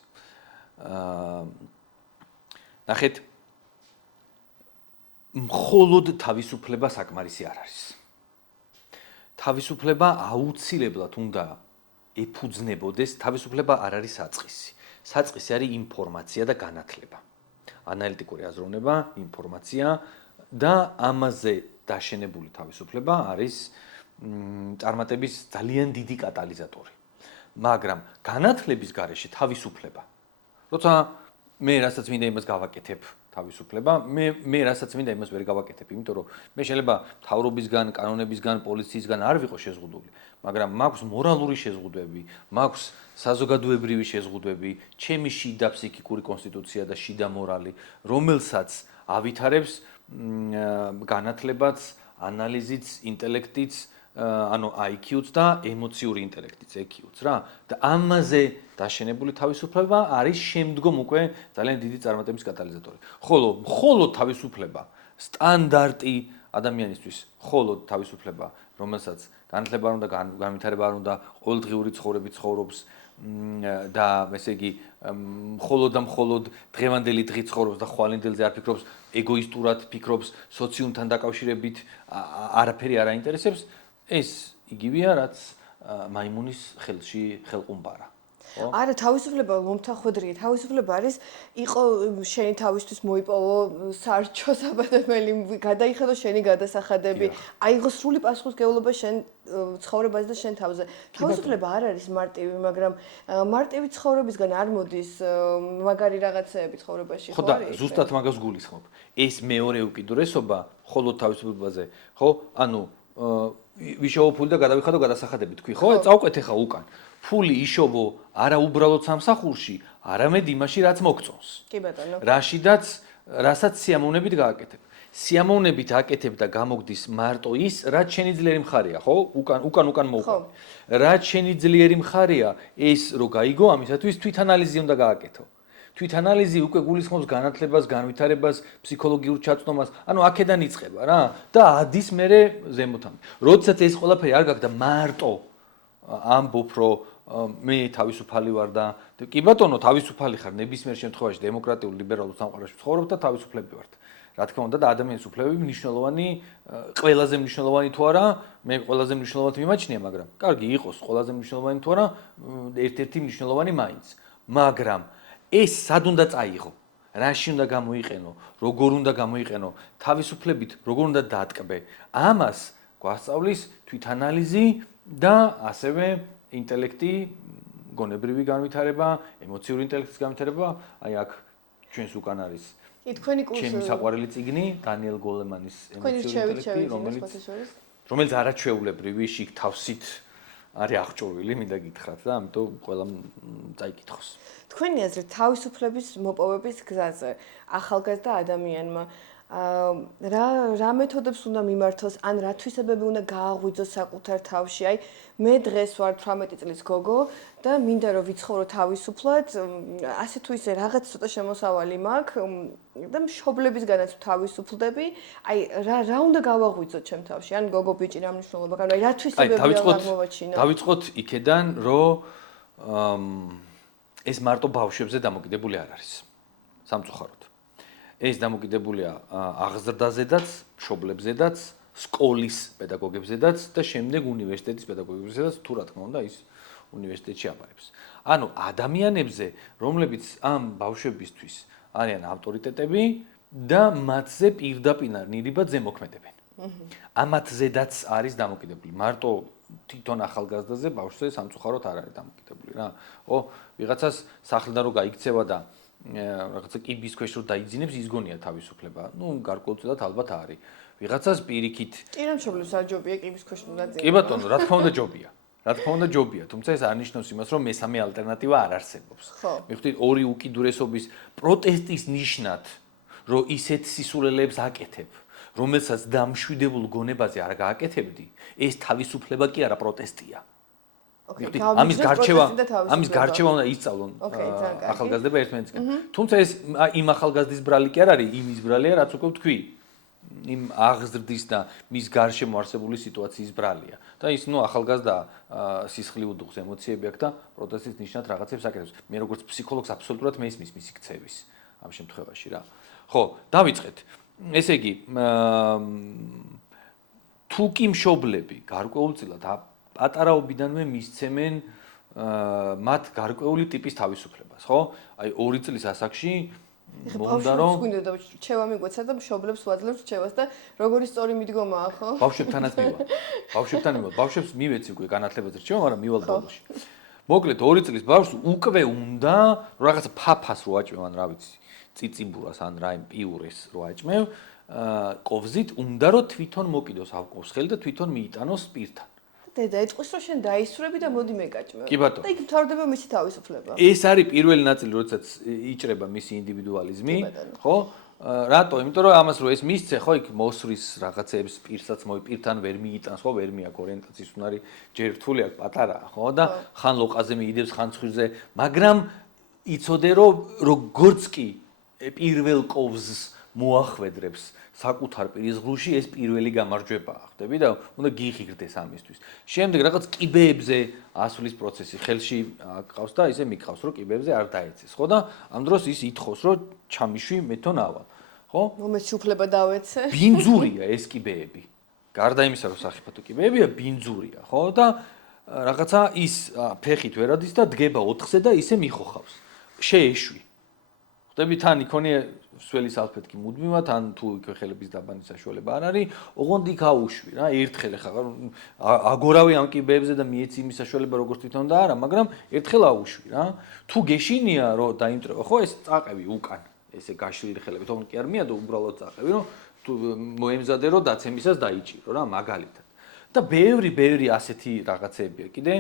ნახეთ, მხოლოდ თავისუფლება საკმარისი არ არის. თავისუფლება აუცილებლად უნდა ეფუძნებოდეს, თავისუფლება არ არის საწყისი. საწყისი არის ინფორმაცია და განათლება. ანალიტიკური აზროვნება, ინფორმაცია და ამაზე დაშენებული თავისუფლება არის წარმატების ძალიან დიდი კატალიზატორი. მაგრამ განათლების გარეშე თავისუფლება, როცა მე რასაც მინდა იმას გავაკეთებ თავისუფლება, მე რასაც მინდა იმას ვერ გავაკეთებ, იმიტომ რომ მე შეიძლება მთავრობისგან, კანონებისგან, პოლიციისგან არ ვიყო შეზღუდული, მაგრამ მაქვს მორალური შეზღუდვები, მაქვს საზოგადოებრივი შეზღუდვები, ჩემი შიდა ფსიქიკური კონსტიტუცია და შიდა მორალი, რომელსაც ავითარებს განათლებაც, ანალიზიც, ინტელექტიც, ანუ IQ-ც და ემოციური ინტელექტიც, EQ-ც რა. და ამაზე დაშენებული თავისუფლება არის შემდგომ უკვე ძალიან დიდი წარმატების კატალიზატორი. მხოლოდ თავისუფლება, სტანდარტი ადამიანისთვის, მხოლოდ თავისუფლება, რომელსაც განათლება არ უნდა, განვითარება არ უნდა, ყოველდღიური ცხოვრებით ცხოვრობს და ესე იგი მხოლოდ და მხოლოდ დღევანდელი დღით ცხოვრობს და ხვალინდელზე არ ფიქრობს, ეგოისტურად ფიქრობს, სოციუმთან დაკავშირებით არაფერი არ აინტერესებს, ეს იგივეა, რაც მაიმუნის ხელში ხელყუმბარა. არა, თავისუფლება მომთახვედრია. თავისუფლება არის იყო შენი თავისთვის მოიპოვო სარჩო საბადებელი, გადაიხედო შენი გადასახადები, აიღო სრული პასუხისმგებლობა შენ ცხოვრებაზე და შენ თავზე. თავისუფლება არ არის მარტივი, მაგრამ მარტივი ცხოვრებისგან არ მოდის მაგარი რაღაცეები ცხოვრებაში, ხო და ზუსტად მაგას გულისხმობ. ეს მეორე უკიდურესობა მხოლოდ თავისუფლებაზე, ხო? ანუ ვიშოვო ფული და გადავიხადო გადასახადები თქვი, ხო? წავყვეთ ახლა უკან. ფული იშოვო არა უბრალოდ სამსახურში, არამედ იმაში, რაც მოგწონს. კი ბატონო. რასაც სიამოვნებით გააკეთებ. სიამოვნებით აკეთებ და გამოგდის მარტო ის, რაც შენი ძლიერი მხარეა, ხო? უკან მოუყვე. რაც შენი ძლიერი მხარეა, ეს რო გაიგო, ამისათვის თვითანალიზი უნდა გააკეთო. თვითანალიზი უკვე გულისხმობს განათლებას, განვითარებას, ფსიქოლოგიურ ჩაცნომას, ანუ აქედან იწყება რა და ადის მერე ზემოთამდე. როდესაც ეს ყველაფერი არ გაქვს და მარტო ამბობ, რომ მე თავისუფალი ვარ და კი ბატონო, თავისუფალი ხარ, ნებისმიერ შემთხვევაში დემოკრატიულ ლიბერალურ სამყაროში ვცხოვრობ და თავისუფლები ვართ. რა თქმა უნდა და ადამიანის უფლებები მნიშვნელოვანი, ყველაზე მნიშვნელოვანი თუ არა, მე ყველაზე მნიშვნელოვნად მიმაჩნია, მაგრამ კარგი იყოს, ყველაზე მნიშვნელოვანი თუ არა, ერთ-ერთი მნიშვნელოვანი მაინც. მაგრამ ეს სად უნდა წაიღო? რაში უნდა გამოიყენო? როგორ უნდა გამოიყენო? თავისუფლებით როგორ უნდა დაატკბე? ამას გვასწავლის თვითანალიზი და ასევე ინტელექტი, გონებრივი განვითარება, ემოციური ინტელექტის განვითარება, აი აქ ჩვენს უკან არის. ჩემი საყვარელი წიგნი, დანიელ გოლემანის ემოციური ინტელექტი, რომელიც არაჩვეულებრივი შიგ თავსით არის აღჭურვილი, მინდა გითხრათ და ამიტომ ყველამ წაიკითხოს. თქვენი აზრით თავისუფლების მოპოვების გზაზე ახალგაზრდა ადამიანმა რა მეთოდებს უნდა მიმართოს, ან რა თვისებები უნდა გააღვიძოს საკუთარ თავში? აი, მე დღეს ვარ 18 წლის გოგო და მინდა რომ ვიცხოვრო თავისუფლად, ასე თუ ისე რაღაც ცოტა შემოსავალი მაქვს და მშობლებისგანაც თავისუფლდები. აი, რა უნდა გავაღვიძოთ ჩემ თავში? ან გოგო ბიჭი რა მნიშვნელობა გაქვს? აი, რა თვისებები უნდა მოვაჩინო? დავიწყოთ იქედან, რომ ეს მარტო ბავშვებზე დამოკიდებული არ არის. სამწუხაროდ. ეს დამოკიდებულია აღზრდაზედაც, მშობლებზედაც, სკოლის პედაგოგებზედაც და შემდეგ უნივერსიტეტის პედაგოგებზედაც, თუ რა თქმა უნდა, ის უნივერსიტეტში აბარებს. ანუ ადამიანებზე, რომლებიც ამ ბავშვებისთვის არიან ავტორიტეტები და მათზე პირდაპირ ზემოქმედებენ. ამათზედაც არის დამოკიდებული. მარტო თვითონ ახალგაზრდაზე ბავშვზე სამწუხაროდ არ არის დამოკიდებული რა. ო, ვიღაცას სახლიდან რო გაიქცევა და რაღაცა კიბის ქვეშ რო დაიძინებს, ის გონია თავისუფლება. ნუ გარკვეულწილად ალბათ არის. ვიღაცას პირიქით კი რა მშობლებს არ ჯობია კიბის ქვეშ რო დაიძინოს. კი ბატონო, რა თქმა უნდა ჯობია. რა თქმა უნდა ჯობია, თუმცა ეს არ ნიშნავს იმას, რომ მესამე ალტერნატივა არ არსებობს. მივხვდით ორი უკიდურესობის პროტესტის ნიშნად, რომ ისეთ სისულელეებს აკეთებ, რომელსაც დამშვიდებულ გონებაზე არ გააკეთებდი, ეს თავისუფლება კი არა პროტესტია. ამის გარჩევა უნდა ისწავლონ ახალგაზრდება ერთმანეთისგან. თუმცა ეს იმ ახალგაზრდის ბრალი კი არ არის, იმის ბრალია, რაც უკვე ვთქვი. იმ აღზრდის და მის გარშემო არსებული სიტუაციის ბრალია. და ის ახალგაზრდა სისხლი უდუღს, ემოციები აქვს და პროტესტის ნიშნად რაღაცებს აკეთებს. მე როგორც ფსიქოლოგს აბსოლუტურად მესმის მისი ქცევის ამ შემთხვევაში რა. ხო, დავიწყეთ. ესე იგი, თუ კი მშობლები გარკვეულწილად პატარაობიდანვე მისცემენ მათ გარკვეული ტიპის თავისუფლებას, ხო? აი 2 წლის ასაკში მომდა რომ გვინდა და რჩევა მიგვეცა და მშობლებს ვაძლევთ რჩევას და როგორი სწორი მიდგომაა, ხო? ბავშვებთანაც მივალ. ბავშვებს მივეცი უკვე განათლებაზე რჩევა, მაგრამ მივალ ბოლოში. მოკლედ 2 წლის ბავშვს უკვე უნდა რაღაცა ფაფას რო აჭმევ ან რა ვიცი, წიწიბურას ან რაიმ პიურეს რო აჭმევ, კოვზით უნდა რომ თვითონ მოკიდოს ავკობს ხელი და თვითონ მიიტანოს პირთან. დედა ეტყვის რომ შენ დაისვრები და მოდი მეკაჭმევ. კი ბატონო. და იქ მთავრდება მისი თავისუფლება. ეს არის პირველი ნაწილი, როდესაც იჭრება მისი ინდივიდუალიზმი, ხო? რატო? იმიტომ რომ ამას რო ეს მისცე, ხო, იქ მოსვრის რაღაცებს პირსაც პირთან ვერ მიიტანს, ხო, ვერ მიაქვს ორიენტაციის უნარი, ჯერ რთული აქვს, პატარაა, ხო? და ხან ლოყაზე მიიდებს, ხან ცხვირზე, მაგრამ იცოდე რომ როგორც კი პირველ კოვზს მოახვედრებს საკუთარ პირის ღრუში, ეს პირველი გამარჯვებაა, ხვდები და უნდა გიხიგრდეს ამისთვის. შემდეგ რაღაც კიბეებზე ასვლის პროცესი ხელში ყავს და ისე მიყავს, რომ კიბეებზე არ დაეცეს, ხო და ამ დროს ის ითხოვს, რომ ჩამიშვი მეთონ ავალ, ხო? მომეც შუფლება დავეცე. ბინძურია ეს კიბეები. გარდა იმისა, რომ სახიფათო კიბეებია, ბინძურია, ხო და რაღაცა ის ფეხით ვერადის და დგება 4-ზე და ისე მიხოხავს. შეეშვი. ხვდები თან იქონია სველი სალფეთკი მუდმივად, ან თუ იქვე ხელების დაბანის საშუალება არ არის, ოღონდ იქ აუშვი რა, ერთხელ ხა აგორავი ამ კიბეებზე და მიეცი იმის საშუალება როგორც თვითონ და არა, მაგრამ ერთხელ აუშვი რა. თუ გეშინია რომ დაიმტრევა, ხო ეს წაყევი უკან, ესე გაშლილი ხელები, თუმცა კი არ მიადო, უბრალოდ წაყევი, რომ თუ მოემზადე რომ დაცემისას დაიჭირო რა, მაგალითად. და ბევრი ასეთი რაღაცებია კიდე.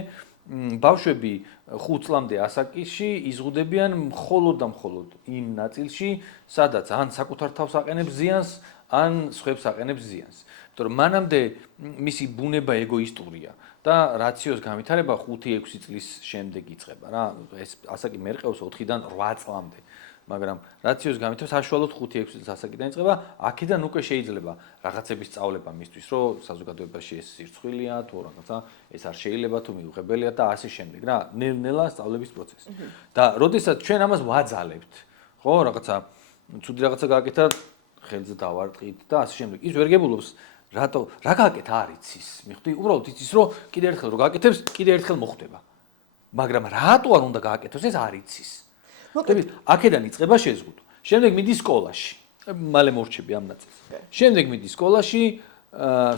ბავშვები 5 წლამდე ასაკში იზღუდებიან მხოლოდ და მხოლოდ იმ ნაწილში, სადაც ან საკუთარ თავს აყენებს ზიანს, ან სხვებს აყენებს ზიანს. იმიტომ რომ მანამდე მისი ბუნება ეგოისტურია და რაციოს განვითარება 5-6 წლის შემდეგ იწყება რა. ეს ასაკი მერყევს 4-დან 8 წლამდე. მაგრამ რაციოს განვითარება საშუალოდ 5-6 წლის ასაკიდან იწყება, აქედან უკვე შეიძლება რაღაცების სწავლება მისთვის, რომ საზოგადოებაში ეს სირცხვილია, თუ რაღაცა ეს არ შეიძლება, თუ მიუღებელია და ასე შემდეგ რა, ნელ-ნელა სწავლების პროცესი. და როდესაც ჩვენ ამას ვაძალებთ, ხო, რაღაცა ცუდი რაღაცა გააკეთა, ხელზე დავარტყით და ასე შემდეგ. ის ვერ გებულობს, რატო, რა გააკეთა არ იცის. მიხვდი, უბრალოდ იცის, რომ კიდე ერთხელ რო გააკეთებს, კიდე ერთხელ მოხვდება. მაგრამ რატო არ უნდა გააკეთოს, ეს არ იცის. მოკლედ, აქედან იწყება შეზღუდვა. შემდეგ მიდის სკოლაში. მალე მორჩები ამ ნაწილს. შემდეგ მიდის სკოლაში,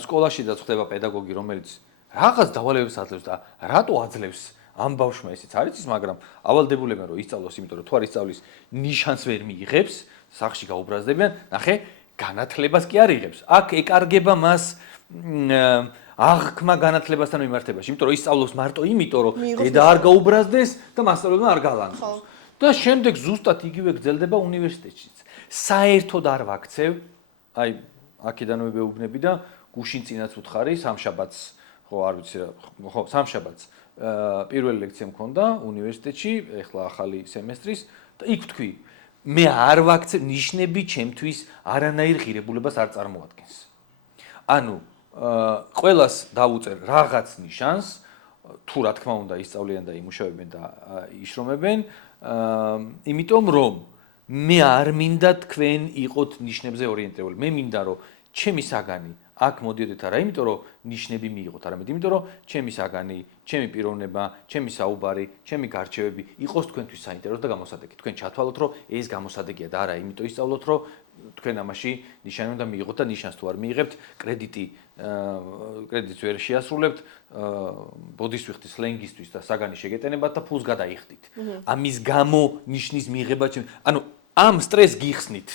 სკოლაშიდაც ხდება პედაგოგი, რომელიც რაღაც დავალებებს აძლევს და რატო აძლევს ამ ბავშვმა ესეც არ იცის, მაგრამ ავალდებულებენ რომ ისწავლოს, იმიტომ რომ თუ არ ისწავლის, ნიშანს ვერ მიიღებს, სახლში გაუბრაზდებიან, ნახე, განათლებას კი არ იღებს. აქ ეკარგება მას აღქმა განათლებასთან მიმართებაში, იმიტომ რომ ისწავლოს მარტო იმიტომ, რომ დედა არ გაუბრაზდეს და მასწავლებელმა არ გალანძღოს. და შემდეგ ზუსტად იგივე გრძელდება უნივერსიტეტშიც. საერთოდ არ ვაქცევ, აი, აქედანვე ვეუბნები და გუშინ წინაც ვუთხარი, სამშაბათს, ხო, არ ვიცი რა, ხო, სამშაბათს პირველი ლექცია მქონდა უნივერსიტეტში, ეხლა ახალი სემესტრის და იქ ვთქვი, მე არ ვაქცევ, ნიშნები ჩემთვის არანაირ ღირებულებას არ წარმოადგენს. ანუ, ყველას დავუწერ რაღაც ნიშანს, თუ რა თქმა უნდა ისწავლიან და იმუშავებენ და იშრომებენ, იმიტომ რომ მე არ მინდა თქვენ იყოთ ნიშნებზე ორიენტირებული. მე მინდა რომ ჩემი საგანი აქ მოდიოდეთ არა იმიტომ რომ ნიშნები მიიღოთ, არამედ იმიტომ რომ ჩემი საგანი, ჩემი პიროვნება, ჩემი საუბარი, ჩემი გარჩევები იყოს თქვენთვის საინტერესო და გამოსადეგი. თქვენ ჩათვალოთ რომ ეს გამოსადეგია და არა იმიტომ ისწავლოთ რომ თქვენ ამაში ნიშანი უნდა მიიღოთ და ნიშანს თუ არ მიიღებთ, კრედიტს ვერ შეასრულებთ, ბოდის ვიხდით სლენგისთვის და საგანი შეგეტენებათ და ფულს გადაიხდით. ამის გამო ნიშნის მიღება, ანუ ამ სტრესს გიხსნით.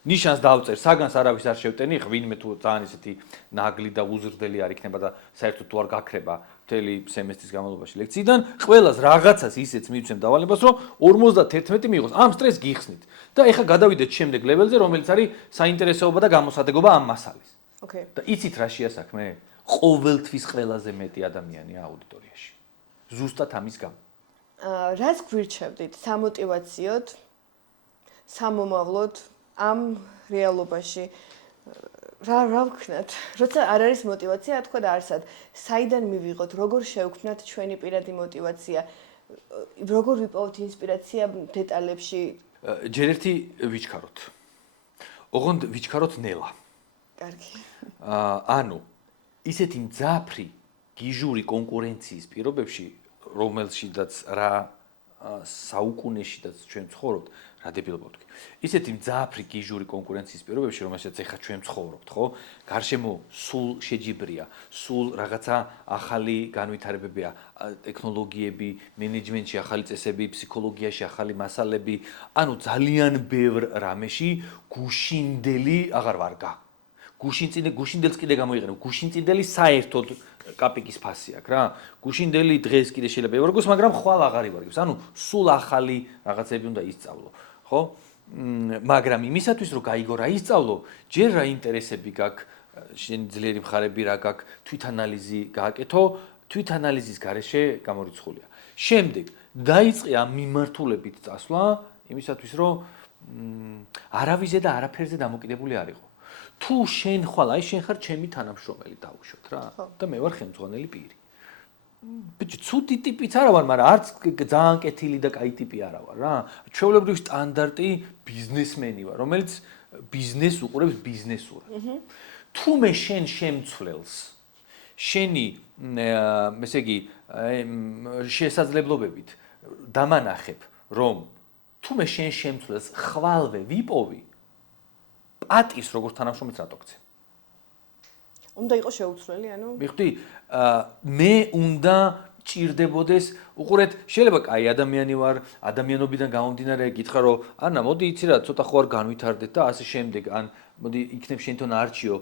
ნიშანს დავწერ, საგანს არავის არ შევტენი, ღვინმე თუ ძალიან ისეთი ნაგლი და უზრდელი არ იქნება და საერთოდ თუ არ გაქრება მთელი სემესტრის განმავლობაში ლექციიდან, ყველას რაღაცას ისეც მივცემ დავალებას, რომ 51 მიიღოს. ამ სტრესს გიხსნით. და ეხლა გადავიდეთ შემდეგ ლეველზე, რომელიც არის საინტერესოობა და გამოსადეგობა ამ მასალის. ოკეი. და იცით რა შეასაქმე? ყოველთვის ყველაზე მეტი ადამიანია აუდიტორიაში. ზუსტად ამის გამო. რას გვირჩევდით სამოტივაციოდ, სამომავლოდ ამ რეალობაში? რა ვქნათ? როცა არ არის мотиваცია, თქვა და არსად, საიდან მივიღოთ, როგორ შევქმნათ ჩვენი პირადი мотиваცია? როგორ ვიპოვოთ ინსპირაცია დეტალებში? ჯერ ერთი ვიჩქაროთ. ოღონდ ვიჩქაროთ ნელა. კარგი. ანუ ისეთი მძაფრი გიჟური კონკურენციის პირობებში, რომელშიდაც რა საუკუნეშიდაც ჩვენ ცხოვრობთ, რა დებილობა ვთქვი. ისეთი მძაფრი გიჟური კონკურენციის პირობებში, რომელშიც ეხლა ჩვენ ცხოვრობთ, ხო? გარშემო სულ შეჯიბრია, სულ რაღაცა ახალი განვითარებებია, ტექნოლოგიები, მენეჯმენტში ახალი წესები, ფსიქოლოგიაში ახალი მასალები, ანუ ძალიან ბევრ რამეში გუშინდელი აღარ ვარგა. გუშინდელს კიდე გამოიყენებ, გუშინწინდელი საერთოდ კაპიკის ფასი აქვს რა. გუშინდელი დღეს კიდე შეიძლება ევარგოს, მაგრამ ხვალ აღარ ივარგებს. ანუ სულ ახალი რაღაცები უნდა ისწავლო, ხო? მაგრამ იმისათვის რომ გაიგო რა ისწავლო, ჯერ რა ინტერესები გაქვს, შენი ძლიერი მხარები რა გაქვს, თვითანალიზი გააკეთო, თვითანალიზის გარეშე გამორიცხულია. შემდეგ დაიწყე ამ მიმართულებით წასვლა, იმისათვის რომ არავიზე და არაფერზე დამოკიდებული არ იყო. თუ შენ ხვალ, აი შენ ხარ ჩემი თანამშრომელი დავუშვათ რა და მე ვარ ხელმძღვანელი პირი. ბიჭი, ცუდი ტიპიც არა ვარ, მაგრამ არც ძალიან კეთილი და კაი ტიპი არა ვარ რა. ჩვეულებრივი სტანდარტი ბიზნესმენი ვარ, რომელიც ბიზნესს უყურებს ბიზნესურად. თუ მე შენ შემცვლელს შენი ესე იგი შესაძლებლობებით დამანახებ, რომ თუ მე შენ შემცვლელს ხვალვე ვიპოვი, პატის როგორც თანამშრომელს რატო გქცე? უნდა იყოს შეუცვლელი, ანუ? მიხვდი, მე უნდა ჭირდებოდეს, უყურეთ, შეიძლება კაი ადამიანი ვარ, ადამიანობიდან გამომდინარე გითხრა რომ ანა, მოდი იცი რა, ცოტა ხო არ განვითარდეთ და ასე შემდეგ, ან მოდი იქნებ შენთან არჩიო,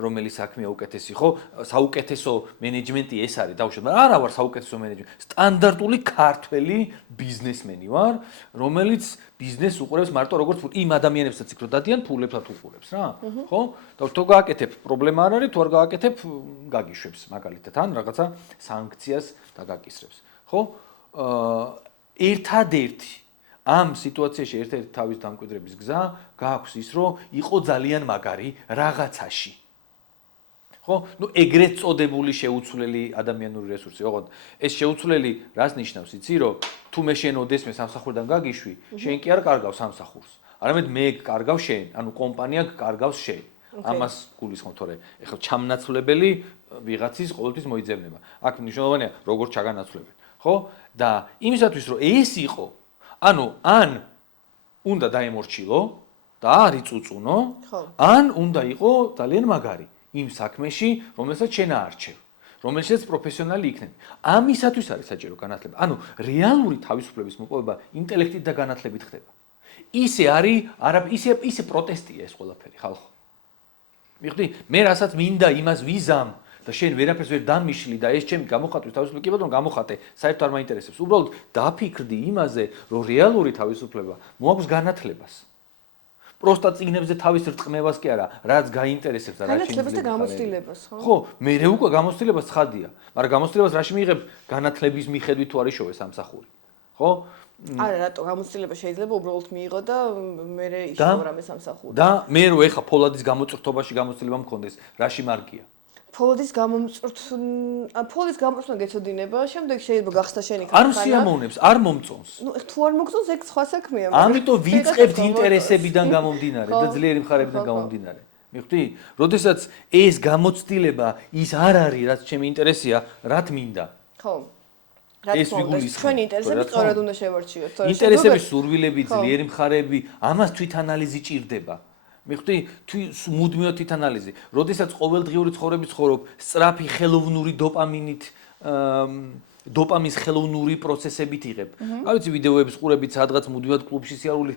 რომელი საქმეა უკეთესი, ხო? საუკეთესო მენეჯმენტი ეს არის, დავუშვათ, მაგრამ არა ვარ საუკეთესო მენეჯმენტი. სტანდარტული ქართველი ბიზნესმენი ვარ, რომელიც ბიზნესს უყურებს მარტო როგორც იმ ადამიანებსაც იქ რო დადიან, ფულებსაც უყურებს რა, ხო? და თუ გააკეთებ, პრობლემა არ არის, თუ არ გააკეთებ, გაგიშვებს მაგალითად, ან რაღაცა სანქციას დაგაკისრებს, ხო? ერთადერთი ამ სიტუაციაში ერთ-ერთი თავის დამკვიდრების გზა გააქვს ის, რომ იყო ძალიან მაგარი რაღაცაში. ხო? ნუ ეგრეთ წოდებული შეუცვლელი ადამიანური რესურსი, ოღონდ ეს შეუცვლელი რას ნიშნავს, იცი, რომ თუ მე შენ ოდესმე სამსახურიდან გაგიშვი, შენ კი არ კარგავს სამსახურს. არამედ მე კარგავ შენ, ანუ კომპანია კარგავს შენ. ამას გულისხმობ, თორე ეხლა ჩამნაცვლებელი ვიღაცის ყოველთვის მოიძებნება. აქ მნიშვნელოვანია როგორ ჩაგანაცვლებენ, ხო? და იმისათვის რომ ეს იყო, ანუ ან უნდა დაემორჩილო და არ იწუწუნო, ან უნდა იყო ძალიან მაგარი იმ საქმეში, რომელსაც შენ აარჩევ, რომელშიც პროფესიონალი იქნები. ამისათვის არის საჭირო განათლება. ანუ რეალური თავისუფლების მოპოვება ინტელექტით და განათლებით ხდება. ისე არის, ისე პროტესტია ეს ყველაფერი, ხალხო. მიხვდი, მე რასაც მინდა იმას ვიზამ და შენ ვერაფერს ვერ დამიშლი და ეს ჩემი გამოხატვის თავისუფლება კი ბატონო გამოხატე, საერთოდ არ მაინტერესებს. უბრალოდ დაფიქრდი იმაზე, რომ რეალური თავისუფლება მოაქვს განათლებას. პროსტა წიგნებზე თავის რწმევას კი არა, რაც გაინტერესებს და რაც განათლებას და გამოცდილებას, ხო? ხო, მე უკვე გამოცდილებას ცხადია, მაგრამ გამოცდილებას რაში მიიღებ განათლების მიხედვით თუ არის შოვე სამსახური. ხო? არა, რატო გამოცდილება შეიძლება უბრალოდ მიიღო და მე ისევ რამე სამსახური. და მე რო ეხა ფოლადის გამოწრთობაში გამოცდილება მქონდეს, რაში მარგია? ფოლადის გამომწრთნა გეცოდინება, შემდეგ შეიძლება გახსნა შენი არ სიამოვნებს, არ მომწონს. ნუ თუ არ მოგწონს, ეგ სხვა საქმეა. ამიტომ ვიწყებთ ინტერესებიდან გამომდინარე და ძლიერი მხარებიდან გამომდინარე. მიხვდი? როდესაც ეს გამოცდილება ის არ არის, რაც ჩემი ინტერესია, რაც მინდა. ხო. ეს ვიგულისხმობ. ჩვენი ინტერესები სწორად უნდა შევარჩიოთ. ინტერესების სურვილები, ძლიერი მხარები, ამას თვითანალიზი ჭირდება. მიხვდი? მუდმივად თვითანალიზი. როდესაც ყოველდღიური ცხოვრების ცხოვრობ, სწრაფი ხელოვნური დოპამინით, დოპამინის ხელოვნური პროცესებით იღებ. რა ვიცი, ვიდეოებს ყურებით, სადღაც მუდმივად კლუბში სიარული,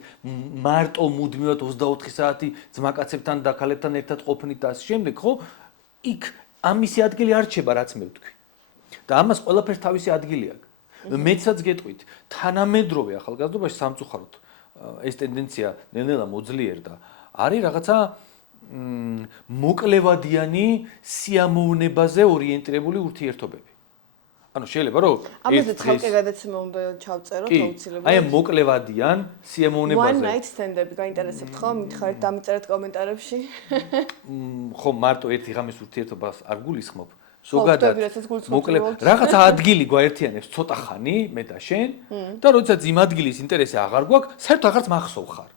მარტო მუდმივად 24 საათი ძმაკაცებთან და ქალებთან ერთად ყოფნით და ასე შემდეგ, ხო? იქ ამისი ადგილი არ რჩება, რაც მე ვთქვი. და ამას ყველაფერს თავისი ადგილი აქვს. მეცაც გეტყვით, თანამედროვე ახალგაზრდობაში სამწუხაროდ ეს ტენდენცია ნელ-ნელა მოძლიერდა. არის რაღაცა მოკლევადიანი სიამოვნებაზე ორიენტირებული ურთიერთობები. ანუ შეიძლება რომ ამაზე ხალხი გადაცემა უნდა ჩავწეროთ აუცილებლად. აი მოკლევადიან სიამოვნებაზე. One night stand-ები გაინტერესებთ ხო? მითხარით დამიწერეთ კომენტარებში. ხო, მარტო ერთი ღამის ურთიერთობას არ გულისხმობ. ზოგადად რაღაცა ადგილი გვაერთიანებს ცოტა ხანი მე და შენ და როდესაც იმ ადგილის ინტერესი აღარ გვაქვს, საერთოდ აღარც მახსოვ ხარ.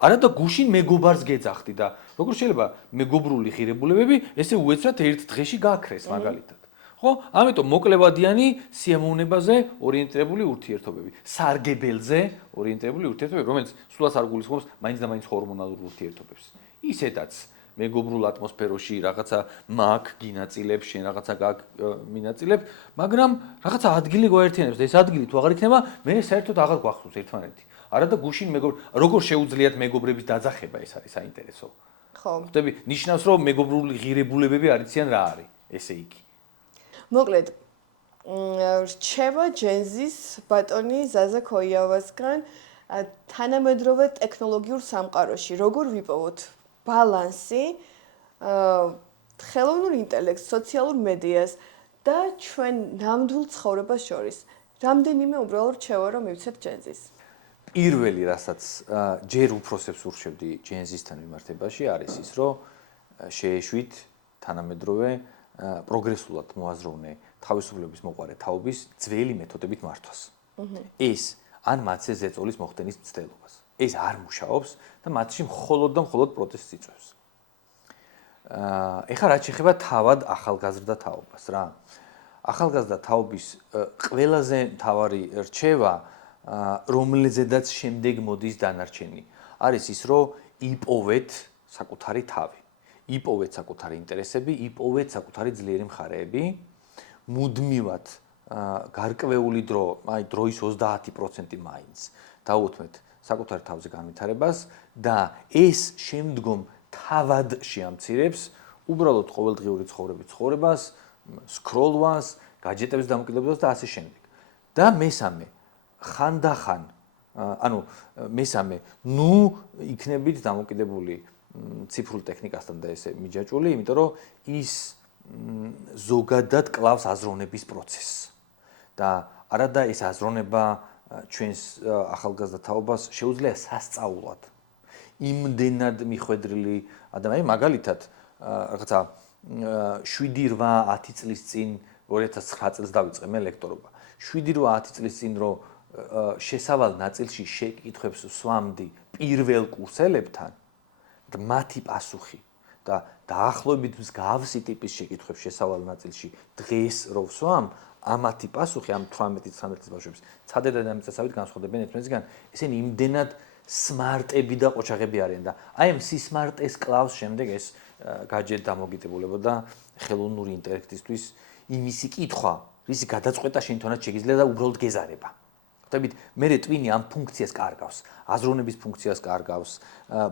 არა და გუშინ მეგობარს გეძახდი და როგორ შეიძლება მეგობრული ღირებულებები ესე უეცრად ერთ დღეში გააქრეს მაგალითად. ხო? ამიტომ მოკლევადიანი სიამოვნებაზე ორიენტირებული ურთიერთობები, სარგებელზე ორიენტირებული ურთიერთობები, რომელიც სულაც არ გულისხმობს მაინც და მაინც ჰორმონალურ ურთიერთობებს. ისედაც მეგობრულ ატმოსფეროში რაღაცა მაგ გინაწილებს, შენ რაღაცა გაკ მინაწილებ, მაგრამ რაღაცა ადგილი გვაერთიანებს და ეს ადგილი თუ აღარ იქნება, მე საერთოდ აღარ გვახსოვს ერთმანეთი. არა და გუშინ როგორ შეუძლიათ მეგობრების დაძახება, ეს არის საინტერესო. ხო. ხვდები, ნიშნავს რომ მეგობრული ღირებულებები არ იციან რა არის, ესე იგი. მოკლედ, რჩება ჯენზის ბატონი ზაზა ქოიავასგან თანამედროვე ტექნოლოგიურ სამყაროში, როგორ ვიპოვოთ ბალანსი ხელოვნურ ინტელექტს, სოციალურ მედიას და ჩვენ ნამდვილ ცხოვრებას შორის. რამდენიმე უბრალოდ რჩევა რომ მივცეთ ჯენზის. პირველი, რასაც ჯერ უფროსებს ურჩევდი ჯენზისთან მიმართებაში, არის ის, რომ შეეშვით თანამედროვე პროგრესულად მოაზროვნე თავისუფლების მოყარე თაობის ძველი მეთოდებით მართვას. ეს ან მათზე ზეწოლის მოხდენის მცდელობას. ეს არ მუშაობს და მათში მხოლოდ და მხოლოდ პროტესტს იწვევს. ეხლა რაც შეეხება თავად ახალგაზრდა თაობას რა. ახალგაზრდა თაობის ყველაზე მთავარი რჩევა, რომელზედაც შემდეგ მოდის დანარჩენი, არის ის, რომ იპოვეთ საკუთარი თავი. იპოვეთ საკუთარი ინტერესები, იპოვეთ საკუთარი ძლიერი მხარეები, მუდმივად გარკვეული დრო, აი დროის 30% მაინც დაუთმეთ საკუთარ თავზე განვითარებას და ეს შემდგომ თავად შეამცირებს უბრალოდ ყოველდღიური ცხოვრებას, სკროლვას, гаджеტების დამოკიდებულებას და ასე შემდეგ. და მესამე, ხანდახან, ანუ მესამე, იქნებით დამოკიდებული ციფრულ ტექნიკასთან და ესე მიჯაჭვული, იმიტომ რომ ის ზოგადად კლავს აზროვნების პროცესს. და არადა ეს აზროვნება ჩვენს ახალგაზრდა თაობას შეუძლია სასწაულად. იმდენად მიხვედრილი ადამიანი, მაგალითად, რაღაცა 7-8 წლის წინ 2009 წელს დავიწყე მე ლექტორობა. 7-8 წლის წინ რომ შესავალ ნაწილში შეკითხვებს ვსვამდი პირველ კურსელებთან და მათი პასუხი და დაახლოებით მსგავსი ტიპის შეკითხვებს შესავალ ნაწილში დღეს რო ვსვამ, ამათი პასუხი ამ 18-19 წლის ბავშვებს ცადე და დამიწესავით განსხვავდებიან ერთმანეთისგან. ესენი იმდენად სმარტები და ყოჩაღები არიან და აი ამ სისმარტეს კლავს შემდეგ ეს гаджет დამოკიდებულება და ხელოვნური ინტელექტისთვის იმისი კითხვა, რისი გადაწყვეტა შენ თვითონაც შეგიძლია და უბრალოდ გეზარება. ხვდებით, მე ტვინი ამ ფუნქციას კარგავს, აზროვნების ფუნქციას კარგავს,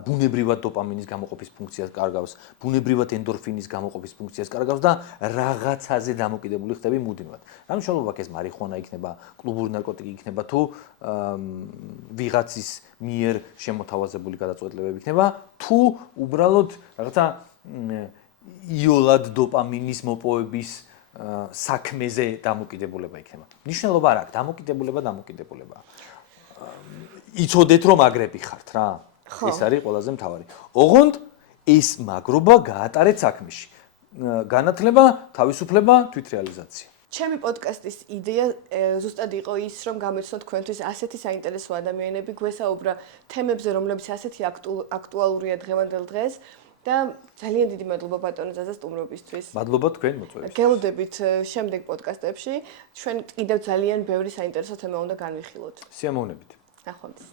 ბუნებრივად დოპამინის გამოყოფის ფუნქციას კარგავს, ბუნებრივად ენდორფინის გამოყოფის ფუნქციას კარგავს და რაღაცაზე დამოკიდებული ხდები მუდმივად. რა მნიშვნელობა აქვს ეს მარიხუანა იქნება, კლუბური ნარკოტიკი იქნება თუ ვიღაცის მიერ შემოთავაზებული გადაწყვეტილებები იქნება, თუ უბრალოდ რაღაცა იოლად დოპამინის მოპოვების საქმეზე დამოკიდებულება იქნება. ნიშნულობა არ აქვს, დამოკიდებულება. იცოდეთ რომ მაგრები ხართ რა. ეს არის ყველაზე მთავარი. ოღონდ ეს მაგრობა გაატარეთ საქმეში. განათლება, თავისუფლება, თვითრეალიზაცია. ჩემი პოდკასტის იდეა ზუსტად იყო ის, რომ გამეცნოთ თქვენთვის ასეთი საინტერესო ადამიანები, გვესაუბრა თემებზე, რომლებიც ასეთი აქტუალურია დღევანდელ დღეს. და ძალიან დიდი მადლობა ბატონო ზაზა სტუმრობისთვის. მადლობა თქვენ მოწვევისთვის. გელოდებით შემდეგ პოდკასტებში. ჩვენ კიდევ ძალიან ბევრი საინტერესო თემა უნდა განვიხილოთ. სიამოვნებით. ნახვამდის.